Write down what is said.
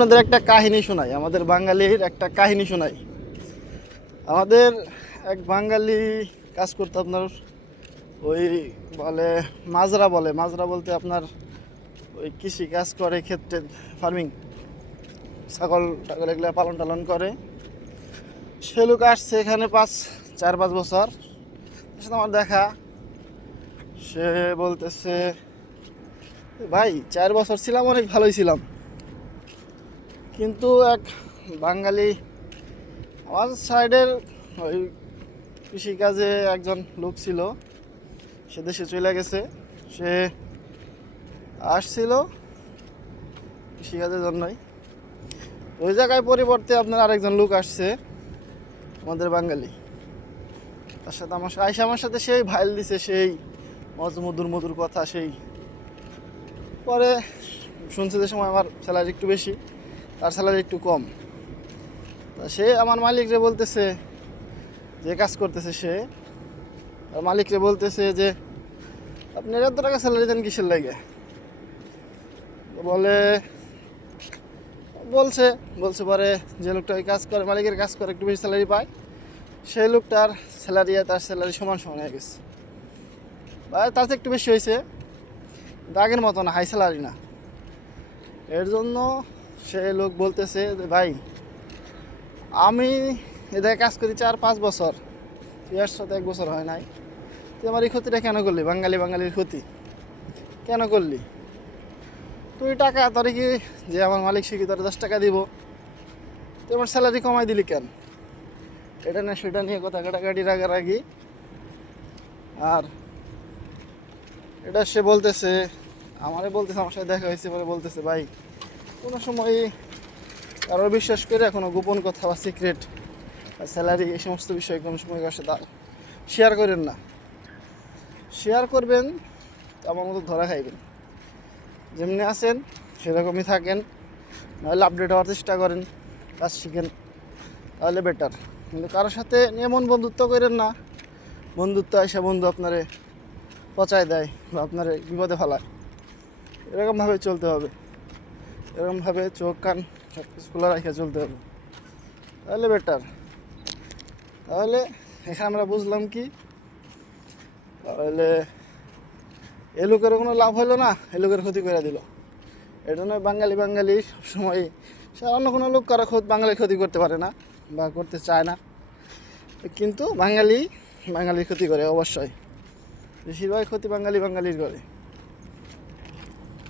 আপনাদের একটা কাহিনী শোনাই, আমাদের বাঙালির একটা কাহিনী শোনাই। আমাদের এক বাঙালি কাজ করতে আপনার ওই বলে মাজরা বলতে আপনার ওই কৃষি কাজ করে, ক্ষেত্রে ফার্মিং, ছাগল টাগল এগুলো পালন টালন করে। সে লোক আসছে এখানে 4-5 বছর, তার সাথে আমার দেখা। সে বলতেছে, ভাই 4 বছর ছিলাম, অনেক ভালোই ছিলাম, কিন্তু এক বাঙালি আমার সাইডের ওই কৃষিকাজে একজন লোক ছিল, সে দেশে চলে গেছে। সে আসছিল কৃষিকাজের জন্যই, ওই জায়গায় পরিবর্তে আপনার আরেকজন লোক আসছে আমাদের বাঙালি। তার সাথে আমার সাথে সেই ভাইল দিছে, সেই মধুর কথা। সেই পরে শুনছে যে সময় আমার স্যালারি একটু বেশি, তার স্যালারি একটু কম। তা সে আমার মালিকরে বলতেছে, যে কাজ করতেছে সে, আর মালিকরে বলতেছে যে আপনি এত টাকা স্যালারি দেন কিসের লাগে? বলছে পরে যে লোকটা ওই কাজ করে, মালিকের কাজ করে, একটু বেশি স্যালারি পায়, সেই লোকটার স্যালারি আর তার স্যালারি সমান হয়ে গেছে, বা তার থেকে একটু বেশি হয়েছে, আগের মতো না, হাই স্যালারি না। এর জন্য সে লোক বলতেছে যে ভাই, আমি এদের কাজ করি 4-5 বছর, তুই আসছো তো 1 বছর হয় নাই, তুই আমার এই ক্ষতিটা কেন করলি? বাঙালির ক্ষতি কেন করলি? তুই টাকা তোর কি, যে আমার মালিক সে কি তোর 10 টাকা দিব, তুই আমার স্যালারি কমাই দিলি কেন? এটা না সেটা নিয়ে কথা কাটাকাটি রাগারাগি। আর এটা সে বলতেছে, আমার সাথে দেখা হয়েছে, পরে বলতেছে ভাই, কোনো সময় কারো বিশ্বাস করে কোনো গোপন কথা বা সিক্রেট স্যালারি এই সমস্ত বিষয় কোনো সময় কার সাথে শেয়ার করেন না। শেয়ার করবেন আমার মতো ধরা খাইবেন, যেমনি আছেন সেরকমই থাকেন, নাহলে আপডেট হওয়ার চেষ্টা করেন, কাজ শিখেন, তাহলে বেটার। কিন্তু কারোর সাথে এমন বন্ধুত্ব করেন না, বন্ধুত্ব এসে বন্ধু আপনারে পচায় দেয় বা আপনারে বিপদে ফেলায়। এরকমভাবে চলতে হবে, এরকমভাবে চোখ কান সব কিছু খোলা রেখে চলতে হবে, তাহলে বেটার। তাহলে এখানে আমরা বুঝলাম কি, তাহলে এ লোকের কোনো লাভ হলো না, এ লোকের ক্ষতি করে দিল। এর জন্য বাঙালি সবসময়, সে অন্য কোনো লোক কারো বাঙালির ক্ষতি করতে পারে না বা করতে চায় না, কিন্তু বাঙালির ক্ষতি করে অবশ্যই, বেশিরভাগ ক্ষতি বাঙালির করে।